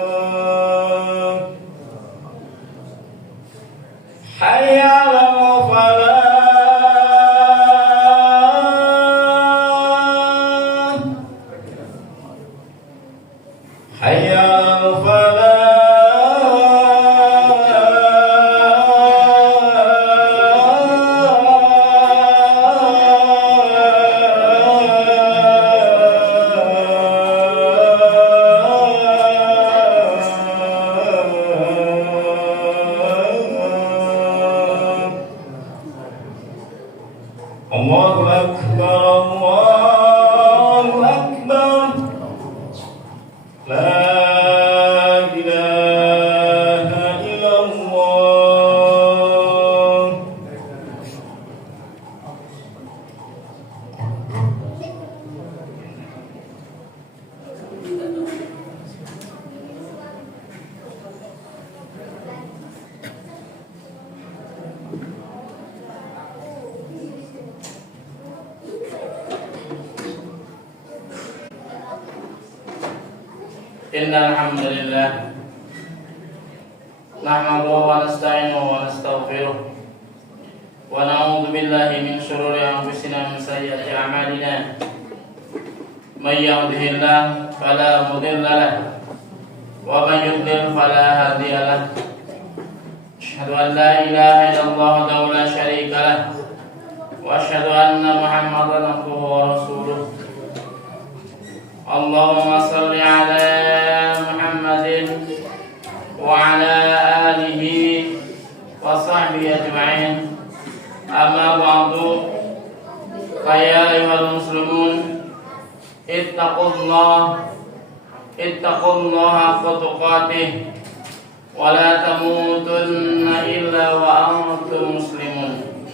حي على الفلاح حي على الله أكبر الله أكبر لا إله إلا الله. Innal hamdalillah nahmaduhu wa nasta'inuhu wa nastaghfiruh wa na'udzu billahi min shururi anfusina wa min sayyiati a'malina may yahdihillahu fala mudilla lahu wa man yudlil fala hadiya lahu asyhadu an la ilaha illallah wahdahu la syarika lahu wa asyhadu anna muhammadan abduhu wa rasuluh. Allahumma shalli ala Muhammadin wa ala alihi wa sahbihi ajma'in. Amma ba'du, fa ya ayyuhal muslimun ittaqullaha haqqa tuqatih wa la tamutunna illa wa antum muslimun.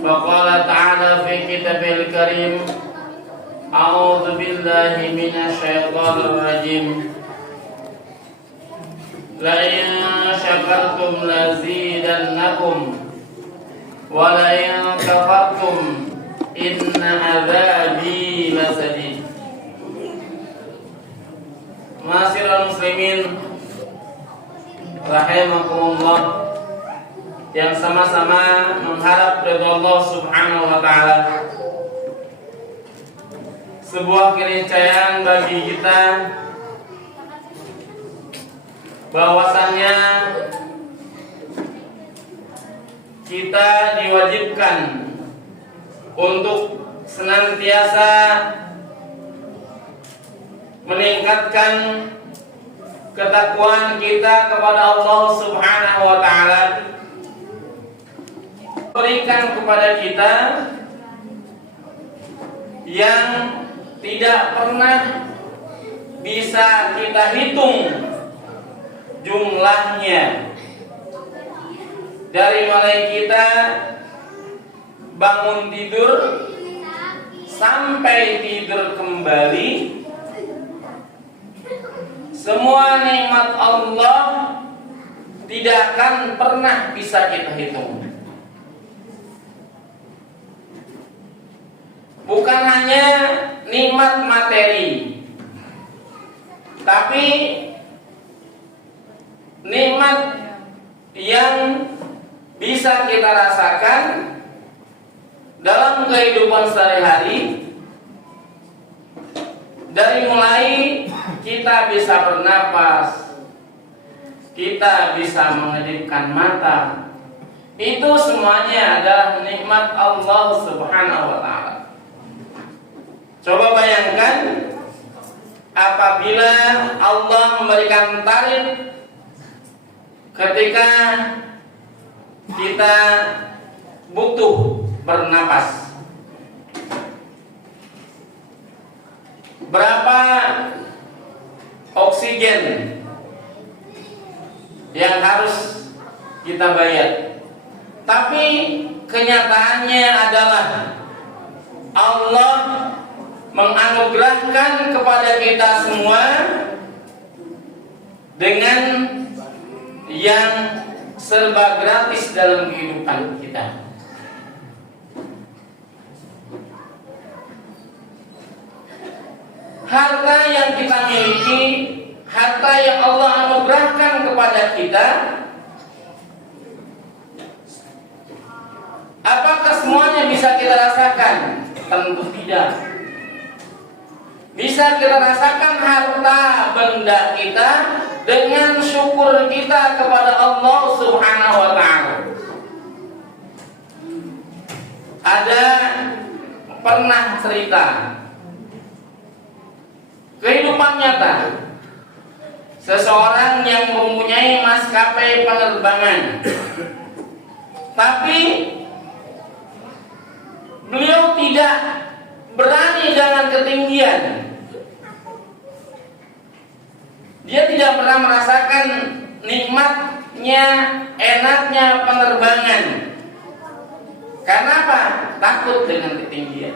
Faqala ta'ala fi kitabil karim, A'udzu billahi minasyaitonir rajim. La in syakartum lazidannakum wa la in kafartum inna adzabi lasadid. Ma'asyiral muslimin rahimakumullah, yang sama-sama mengharap ridha Allah Subhanahu wa taala. Sebuah keniscayaan bagi kita bahwasannya kita diwajibkan untuk senantiasa meningkatkan ketakwaan kita kepada Allah Subhanahu wa taala, berikan kepada kita yang tidak pernah bisa kita hitung jumlahnya, dari mulai kita bangun tidur sampai tidur kembali. Semua nikmat Allah tidak akan pernah bisa kita hitung. Bukan hanya nikmat materi, tapi nikmat yang bisa kita rasakan dalam kehidupan sehari-hari. Dari mulai kita bisa bernapas, kita bisa mengedipkan mata, itu semuanya adalah nikmat Allah Subhanahu wa taala. Coba bayangkan apabila Allah memberikan tarif ketika kita butuh bernapas. Berapa oksigen yang harus kita bayar? Tapi kenyataannya adalah Allah menganugerahkan kepada kita semua dengan yang serba gratis dalam kehidupan kita. Harta yang kita miliki kita? Apakah semuanya bisa kita rasakan? Tentu tidak. Bisa kita rasakan harta benda kita dengan syukur kita kepada Allah Subhanahu wa ta'ala. Ada pernah cerita kehidupan nyata seseorang yang mempunyai maskapai penerbangan, tapi beliau tidak berani dengan ketinggian. Dia tidak pernah merasakan nikmatnya, enaknya penerbangan. Karena apa? Takut dengan ketinggian.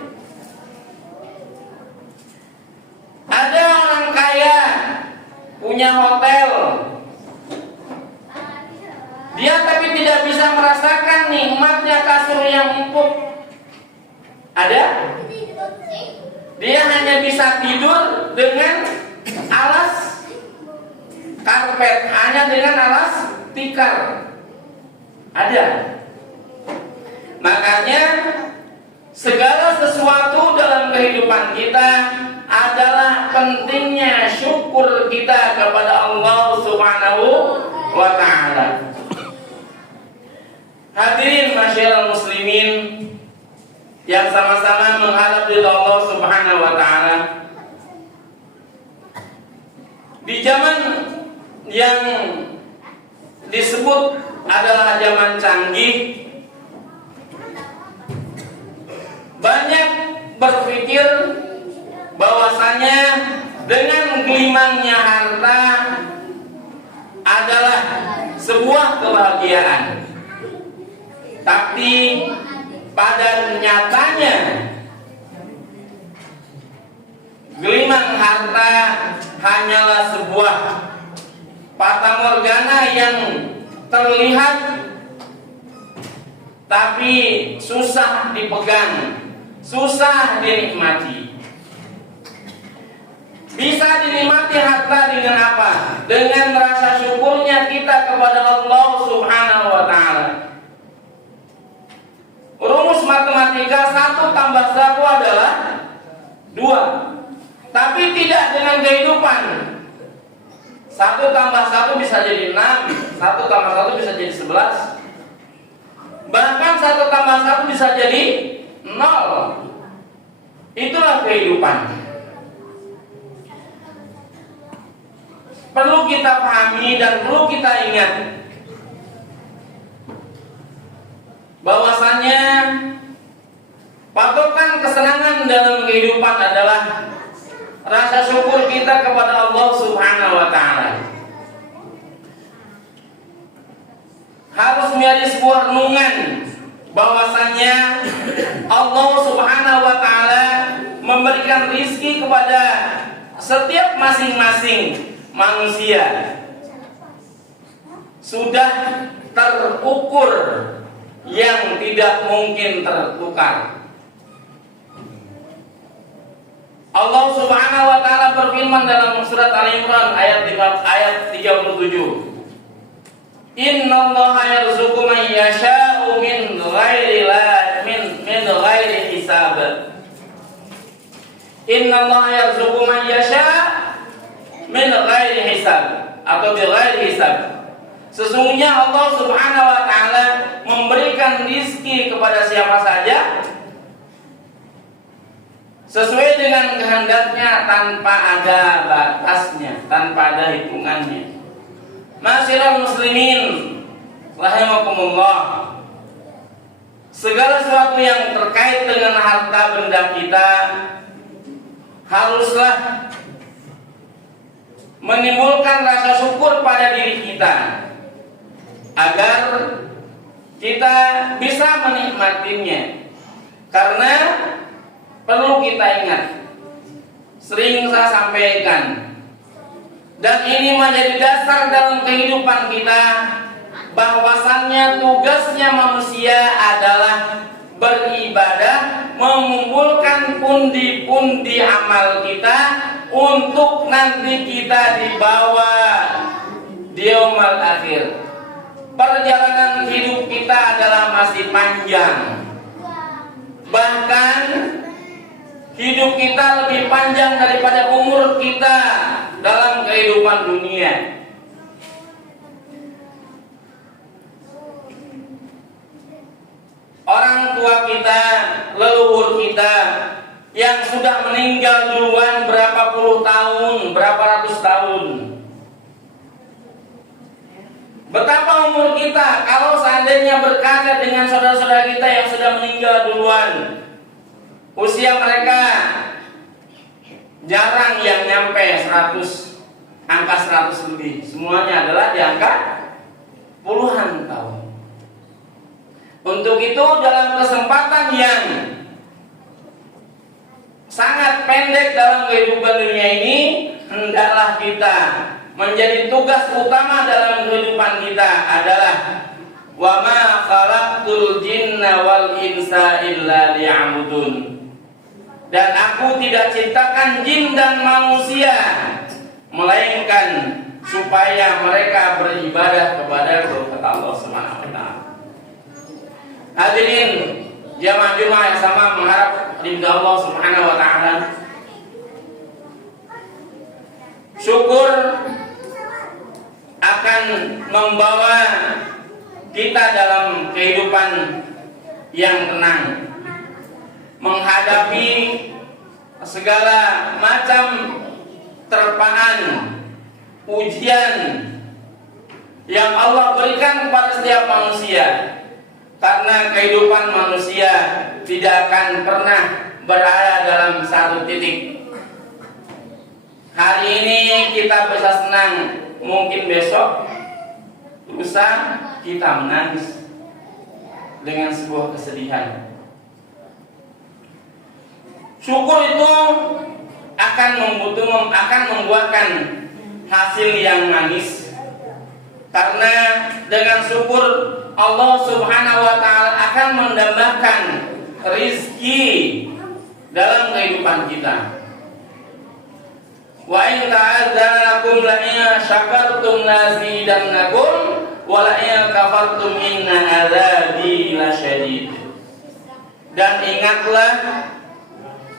Ada orang kaya punya hotel, dia tapi tidak bisa merasakan nikmatnya kasur yang empuk. Ada? Dia hanya bisa tidur dengan alas karpet, hanya dengan alas tikar. Ada. Makanya segala sesuatu dalam kehidupan kita adalah pentingnya syukur kita kepada Allah Subhanahu wa ta'ala. Hadirin masyarakat muslimin yang sama-sama mengharap ridha Allah Subhanahu wa ta'ala. Di zaman yang disebut adalah zaman canggih, banyak berpikir bahwasanya dengan gelimangnya harta adalah sebuah kebahagiaan. Tapi pada nyatanya gelimang harta hanyalah sebuah fatamorgana yang terlihat tapi susah dipegang, susah dinikmati. Bisa dinikmati harta dengan apa? Dengan rasa syukurnya kita kepada Allah Subhanahu wa ta'ala. Rumus matematika 1 tambah 1 adalah 2. Tapi tidak dengan kehidupan. 1 tambah 1 bisa jadi 6, 1 tambah 1 bisa jadi 11. Bahkan 1 tambah 1 bisa jadi 0. Itulah kehidupan. Perlu kita pahami dan perlu kita ingat bahwasanya patokan kesenangan dalam kehidupan adalah rasa syukur kita kepada Allah Subhanahu wa ta'ala. Harus menjadi sebuah renungan bahwasanya Allah Subhanahu wa ta'ala memberikan rizki kepada setiap masing-masing manusia. Sudah terukur yang tidak mungkin tertukar. Allah Subhanahu wa ta'ala berfirman dalam surat Al-Imran ayat 37. Innallaha yarzuqu man yasha'u min ghairi hisab. Innallaha yarzuqu man yasha'u min ghairi hisab atau bi ghairi hisab. Sesungguhnya Allah Subhanahu wa ta'ala memberikan rizki kepada siapa saja sesuai dengan kehendaknya, tanpa ada batasnya, tanpa ada hitungannya. Ma'asyiral muslimin rahimakumullah, segala sesuatu yang terkait dengan harta benda kita haruslah menimbulkan rasa syukur pada diri kita agar kita bisa menikmatinya. Karena perlu kita ingat, sering saya sampaikan, dan ini menjadi dasar dalam kehidupan kita, bahwasannya tugasnya manusia adalah beribadah, mengumpulkan pundi-pundi amal kita untuk nanti kita dibawa di yaumal akhir. Perjalanan hidup kita adalah masih panjang. Bahkan hidup kita lebih panjang daripada umur kita dalam kehidupan dunia. Orang tua kita, leluhur kita yang sudah meninggal duluan berapa puluh tahun, berapa ratus tahun. Betapa umur kita kalau seandainya berkaca dengan saudara-saudara kita yang sudah meninggal duluan. Usia mereka jarang yang nyampe 100, angka 100 lebih. Semuanya adalah di angka puluhan tahun. Untuk itu dalam kesempatan yang sangat pendek dalam kehidupan dunia ini, hendaklah kita menjadi tugas utama dalam kehidupan kita adalah wa ma khalaqtul jinna wal insa illa liya'budun. Dan aku tidak ciptakan jin dan manusia melainkan supaya mereka beribadah kepada Allah Subhanahu wa taala. Hadirin jamaah-jamaah yang sama mengharap ridha Allah Subhanahu wa taala. Syukur akan membawa kita dalam kehidupan yang tenang, menghadapi segala macam terpaan, ujian yang Allah berikan kepada setiap manusia. Karena kehidupan manusia tidak akan pernah berada dalam satu titik. Hari ini kita bisa senang, mungkin besok lusa kita menangis dengan sebuah kesedihan. Syukur itu akan membuahkan hasil yang manis. Karena dengan syukur Allah Subhanahu wa taala akan menambahkan rizki dalam kehidupan kita. Wa in ta'adzana lakum la in syakartum lazidannakum wa la in kafartum inna adzabi lasyadid. Dan ingatlah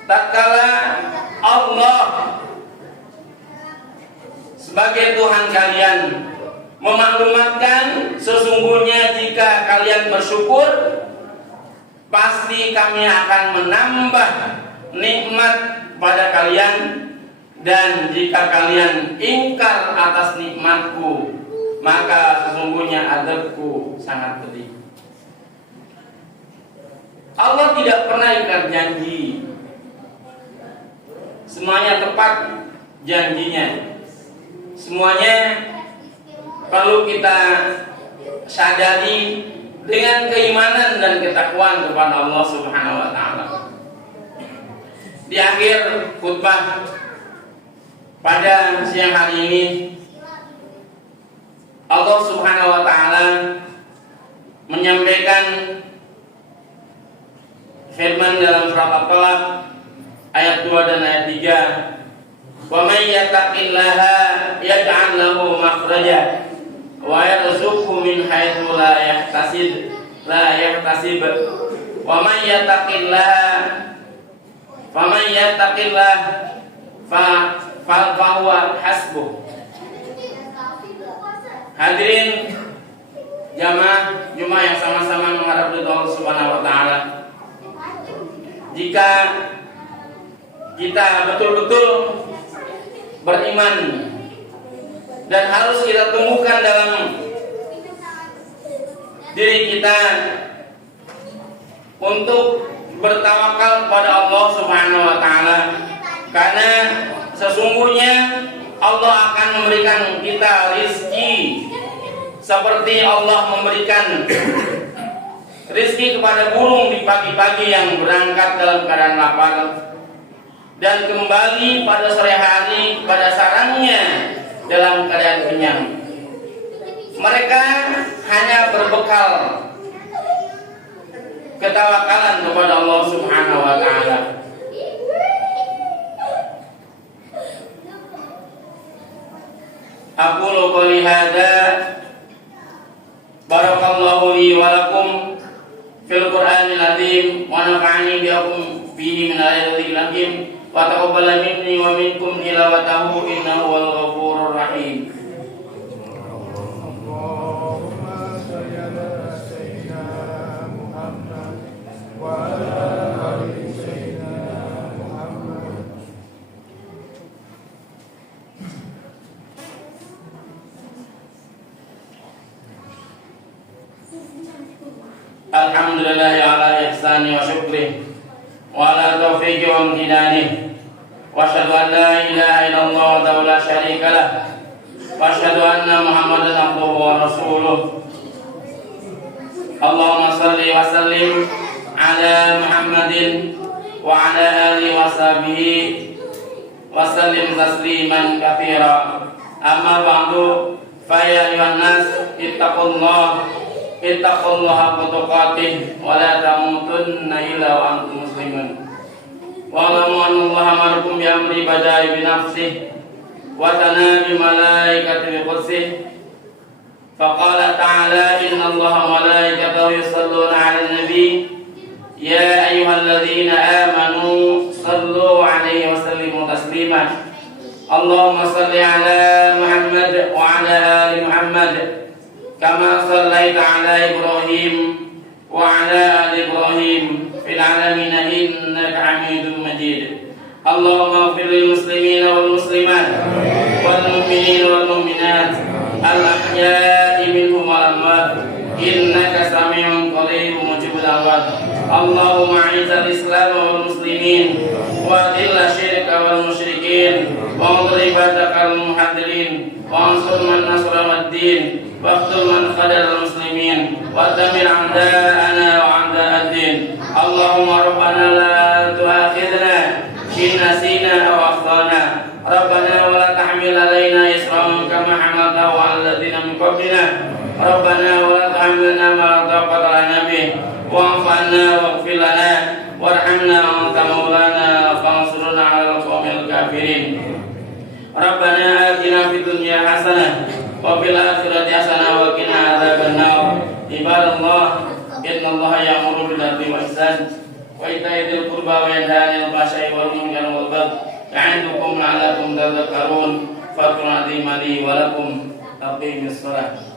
tatkala Allah sebagai Tuhan kalian memaklumatkan sesungguhnya jika kalian bersyukur pasti kami akan menambah nikmat pada kalian, dan jika kalian ingkar atas nikmatku maka sesungguhnya azabku sangat pedih. Allah tidak pernah ingkar janji. Semuanya tepat janjinya. Semuanya perlu kita sadari dengan keimanan dan ketakwaan kepada Allah Subhanahu wa taala. Di akhir khutbah pada siang hari ini, Allah Subhanahu wa taala menyampaikan firman dalam surat At-Talaq ayat 2 dan ayat 3. Wa may yattaqillaha yaj'al lahu makhraja wa yarzuqhu min haitsu la yahtasib wa man yattaqillah fa huwa hasbuh. Hadirin jamaah yang sama-sama mengharap ridha Allah Subhanahu wa taala. Jika kita betul-betul beriman dan harus kita temukan dalam diri kita untuk bertawakal kepada Allah Subhanahu wa taala, karena sesungguhnya Allah akan memberikan kita rizki seperti Allah memberikan rizki kepada burung di pagi-pagi yang berangkat dalam keadaan lapar dan kembali pada sore hari pada sarangnya dalam keadaan kenyang. Mereka hanya berbekal ketawakalan kepada Allah Subhanahu wa taala. Aqulu qouli hadza barakallahu li wa lakum fil Qur'anil azim wa nafa'ani bihi min ayatil hakim wa taqabbala minni wa minkum tilawatahu innahu wal ghafurur rahim. Allahumma shalli ala sayyidina Muhammad wa ala ali sayyidina Muhammad. Alhamdulillahi ala ihsani wa syukri wa ala taufiqi wa amtinani wa asyhadu an la ilaha illallah wa la syarika lah wa asyhadu anna Muhammadan abduhu wa rasuluh. Allahumma salli wa sallim ala Muhammadin wa ala alihi wa sahbihi wa sallim tasliman katsira. Amma ba'du, fa ya ayyuhan nas ittaqullaha haqqa tuqatih wa la tamutunna illa wa antum muslimun. Wa alamu anna Allaha ma'akum bi amri bada'i bi nafsihi wa tanabi malaikati bi qudsih. Faqala ta'ala inna Allaha wa malaikatahu yusalluna 'alan nabi ya ayyuhalladzina amanu sallu 'alaihi wa sallimu taslima. Allahumma salli 'ala Muhammad wa 'ala ali Muhammad kama sallaita 'ala Ibrahim wa 'ala ali Ibrahim fil 'alamin innaka Hamidum Majid. Allahumma ighfir lil muslimina wal muslimat wal mu'minina wal mu'minat al ahya'i minhum wal amwat innaka sami'un qaribun mujibud da'wat. Allahumma 'izzal islam wal muslimin wa adilla syirka wal musyrikin wa mudribatakal muhadirin wa ansur man nasara ad-din waqtul man khadal muslimin wa damir a'da'ana wa a'da'ad-din. Allahumma rabbana la tu'akhidna in nasina aw akhtana. Rabbana wa la tahmil alaina isran kama hamaltahu 'alal ladzina min qablina. Rabbana wa la tahmilna ma la taqata lana bih wa'fu 'anna waghfir lana warhamna anta maulana fansurna 'alal qawmil kafirin. Rabbana atina fid dunya hasanah wa fil akhirati hasanah wa qina adzabannar. Ibadallah, innallaha ya'muru bil 'adli wal ihsan wa ita'i dzil qurba wa yanha 'anil fahsya'i wal munkari wal baghi ya'idukum la'allakum tadhakkarun. Fadlan 'azima li wa lakum aqimis shalah.